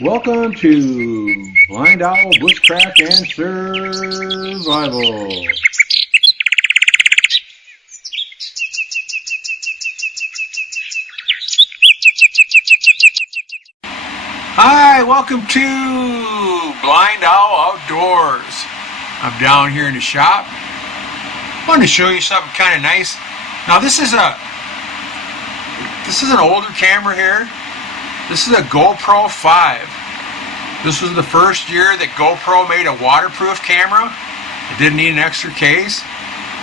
Welcome to Blind Owl Bushcraft and Survival. Hi, welcome to Blind Owl Outdoors. I'm down here in the shop. I wanted to show you something kind of nice. Now this is an older camera here. This is a GoPro 5. This was the first year that GoPro made a waterproof camera. It didn't need an extra case.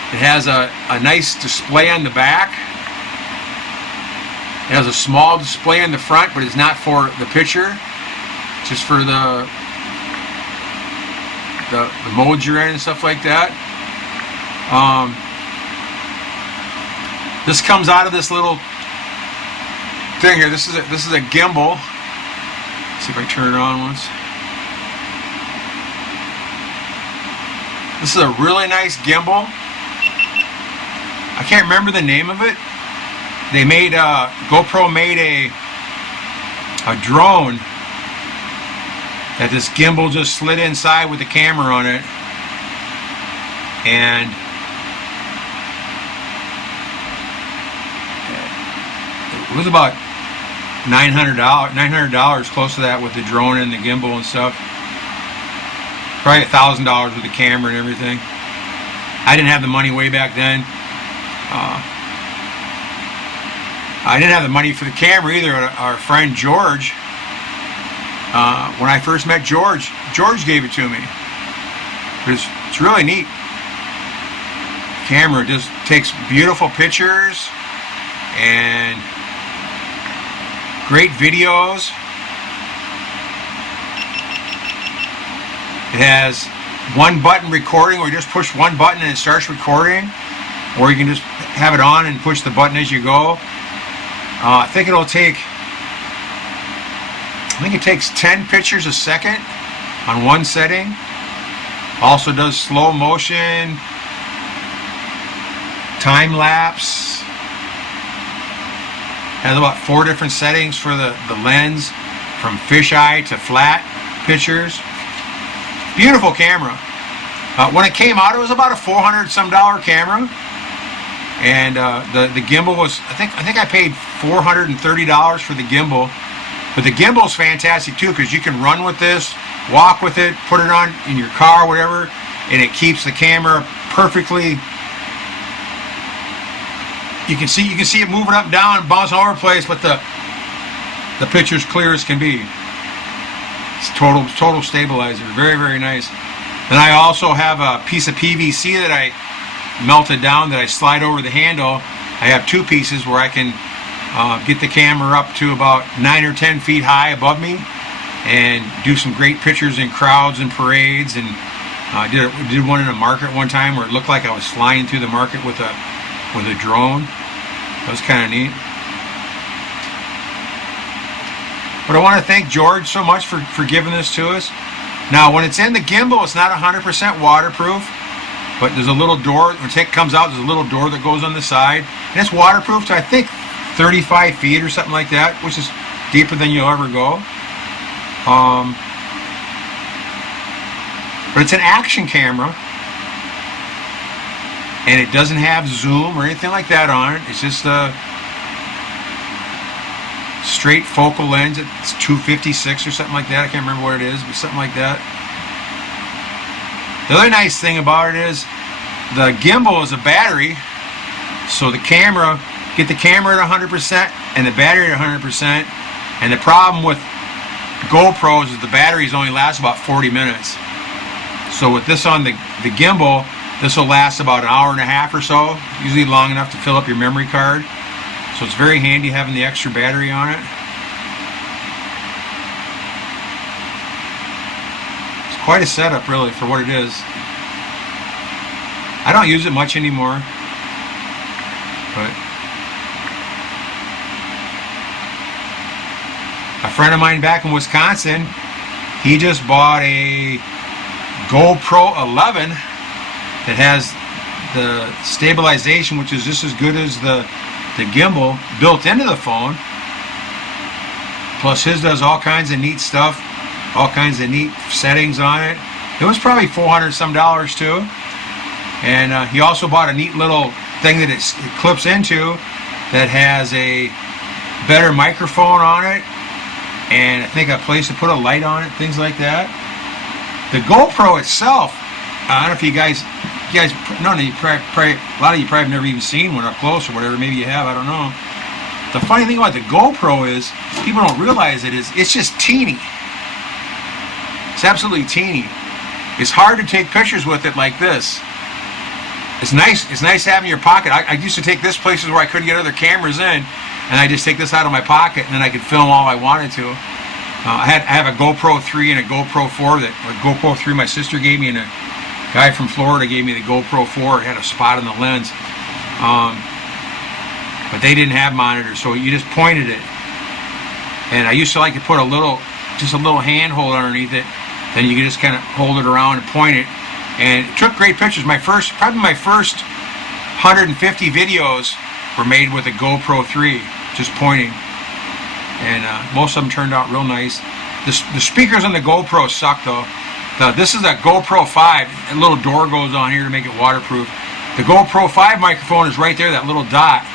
It has a nice display on the back. It has a small display in the front, but it's not for the picture. Just for the modes you're in and stuff like that. This comes out of this little thing here. This is a gimbal. Let's see if I turn it on once. This is a really nice gimbal. I can't remember the name of it. They made GoPro made a drone that this gimbal just slid inside with the camera on it, and it was about $900, close to that, with the drone and the gimbal and stuff. Probably $1,000 with the camera and everything. I didn't have the money way back then. I didn't have the money for the camera either. Our friend George, when I first met George gave it to me. It's really neat. The camera just takes beautiful pictures and great videos. It has one button recording, where you just push one button and it starts recording, or you can just have it on and push the button as you go. I think it takes 10 pictures a second on one setting. Also does slow motion, time lapse. Has about 4 different settings for the lens, from fisheye to flat pictures. Beautiful camera. When it came out, it was about a $400-some camera, and the gimbal was, I think I paid $430 for the gimbal. But the gimbal is fantastic too, because you can run with this, walk with it, put it on in your car, whatever, and it keeps the camera perfectly. You can see it moving up and down and bouncing all over the place, but the picture's clear as can be. It's total stabilizer. Very, very nice. Then I also have a piece of PVC that I melted down that I slide over the handle. I have 2 pieces where I can get the camera up to about 9 or 10 feet high above me and do some great pictures in crowds and parades. And I did one in a market one time where it looked like I was flying through the market with a drone. That was kind of neat. But I want to thank George so much for giving this to us. Now, when it's in the gimbal, it's not 100% waterproof, but there's a little door. When it comes out, there's a little door that goes on the side, and it's waterproof to, I think, 35 feet or something like that, which is deeper than you'll ever go. But it's an action camera, and it doesn't have zoom or anything like that on it. It's just a straight focal lens. It's 256 or something like that. I can't remember what it is, but something like that. The other nice thing about it is the gimbal is a battery, so the camera, get the camera at 100% and the battery at 100%. And the problem with GoPros is the batteries only last about 40 minutes. So with this on the gimbal, this will last about an hour and a half or so, usually long enough to fill up your memory card. So it's very handy having the extra battery on it. It's quite a setup, really, for what it is. I don't use it much anymore, but a friend of mine back in Wisconsin, he just bought a GoPro 11 that has the stabilization, which is just as good as the gimbal built into the phone. Plus his does all kinds of neat stuff, all kinds of neat settings on it. It was probably $400 some too. And he also bought a neat little thing that it clips into that has a better microphone on it, and I think a place to put a light on it, things like that. The GoPro itself, I don't know if you guys, none of you probably, a lot of you probably have never even seen one up close or whatever. Maybe you have, I don't know. The funny thing about the GoPro is, people don't realize it, is it's just teeny. It's absolutely teeny. It's hard to take pictures with it like this. It's nice having in your pocket. I used to take this places where I couldn't get other cameras in, and I just take this out of my pocket, and then I could film all I wanted to. I have a GoPro 3 and a GoPro 4. That a GoPro 3 my sister gave me, and a guy from Florida gave me the GoPro 4. It had a spot in the lens. But they didn't have monitors, so you just pointed it. And I used to like to put just a little handhold underneath it. Then you can just kind of hold it around and point it. And it took great pictures. Probably my first 150 videos were made with a GoPro 3, just pointing. And most of them turned out real nice. The speakers on the GoPro suck though. This is a GoPro 5. A little door goes on here to make it waterproof. The GoPro 5 microphone is right there, that little dot.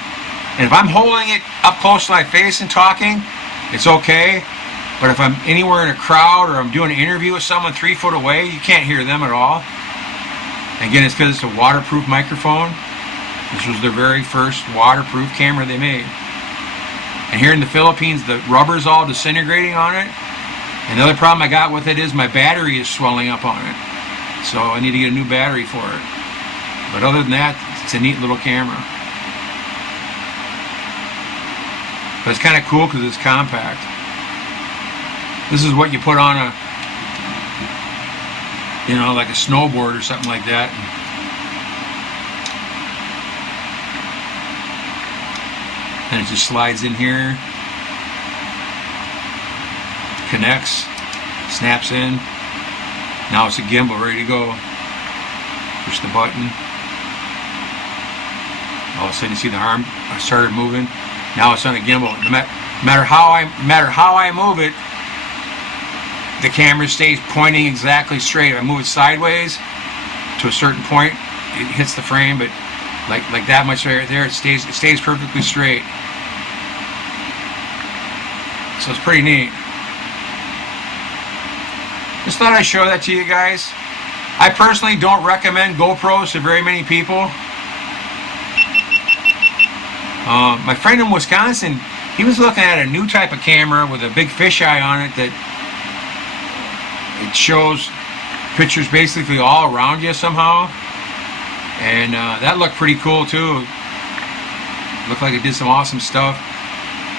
And if I'm holding it up close to my face and talking, it's okay. But if I'm anywhere in a crowd or I'm doing an interview with someone 3 foot away, you can't hear them at all. Again, it's because it's a waterproof microphone. This was their very first waterproof camera they made. And here in the Philippines, the rubber's all disintegrating on it. And the other problem I got with it is my battery is swelling up on it. So I need to get a new battery for it. But other than that, it's a neat little camera. But it's kind of cool because it's compact. This is what you put on a, like a snowboard or something like that. And it just slides in here, connects, snaps in. Now it's a gimbal ready to go. Push the button. All of a sudden you see the arm started moving. Now it's on a gimbal. No matter how I move it, the camera stays pointing exactly straight. If I move it sideways to a certain point, it hits the frame, but like that much right there, it stays perfectly straight. So it's pretty neat. Just thought I'd show that to you guys. I personally don't recommend GoPros to very many people. My friend in Wisconsin, he was looking at a new type of camera with a big fisheye on it that it shows pictures basically all around you somehow. And that looked pretty cool too. Looked like it did some awesome stuff.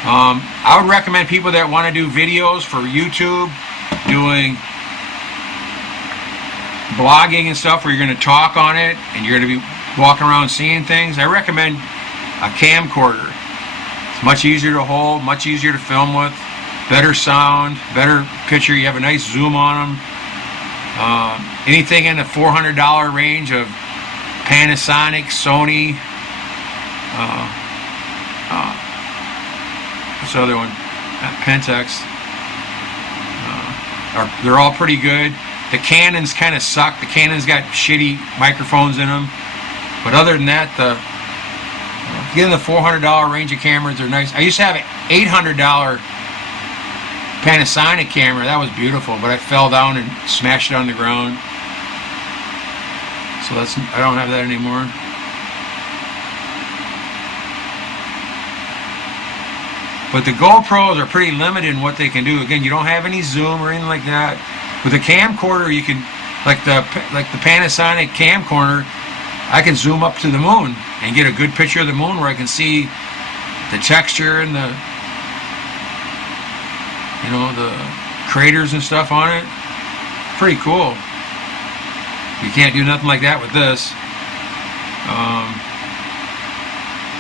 I would recommend people that want to do videos for YouTube, doing blogging and stuff where you're going to talk on it and you're going to be walking around seeing things. I recommend a camcorder. It's much easier to hold, much easier to film with, better sound, better picture. You have a nice zoom on them. Anything in the $400 range of Panasonic, Sony, what's the other one? Pentax. They're all pretty good. The Canons kind of suck. The Canons got shitty microphones in them. But other than that, getting the $400 range of cameras, they're nice. I used to have an $800 Panasonic camera. That was beautiful, but I fell down and smashed it on the ground. So I don't have that anymore. But the GoPros are pretty limited in what they can do. Again, you don't have any zoom or anything like that. With a camcorder, you can, like the Panasonic camcorder, I can zoom up to the moon and get a good picture of the moon where I can see the texture and the craters and stuff on it. Pretty cool. You can't do nothing like that with this.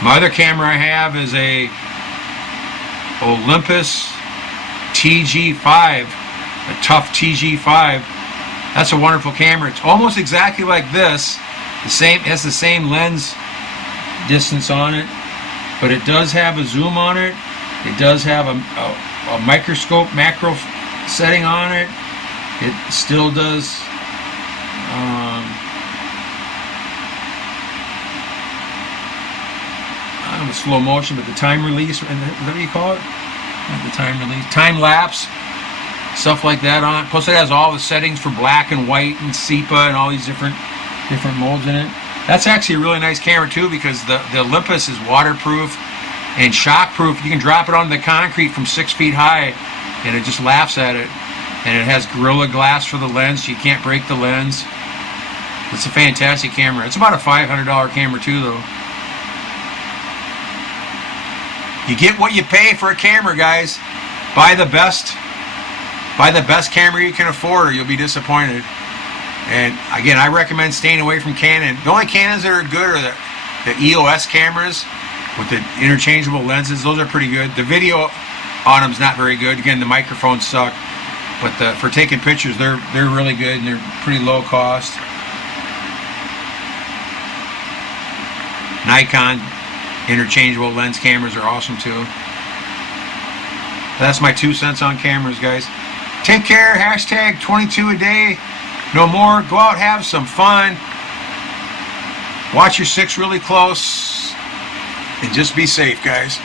My other camera I have is a Olympus TG5, a tough TG5. That's a wonderful camera. It's almost exactly like this. It has the same lens distance on it, but it does have a zoom on it, It does have a microscope macro setting on it. It still does I don't know, slow motion, but the time release, and what do you call it? Not the time release, time lapse, stuff like that on it. Plus, it has all the settings for black and white and sepia and all these different modes in it. That's actually a really nice camera too, because the Olympus is waterproof and shockproof. You can drop it on the concrete from 6 feet high, and it just laughs at it. And it has Gorilla Glass for the lens, so you can't break the lens. It's a fantastic camera. It's about a $500 camera too, though. You get what you pay for a camera, guys. Buy the best camera you can afford, or you'll be disappointed. And again, I recommend staying away from Canon. The only Canons that are good are the EOS cameras with the interchangeable lenses. Those are pretty good. The video on them's not very good. Again, the microphones suck. But for taking pictures, they're really good, and they're pretty low cost. Nikon interchangeable lens cameras are awesome too. That's my 2 cents on cameras, guys. Take care. Hashtag 22 a day. No more. Go out, have some fun. Watch your 6 really close. And just be safe, guys.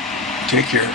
Take care.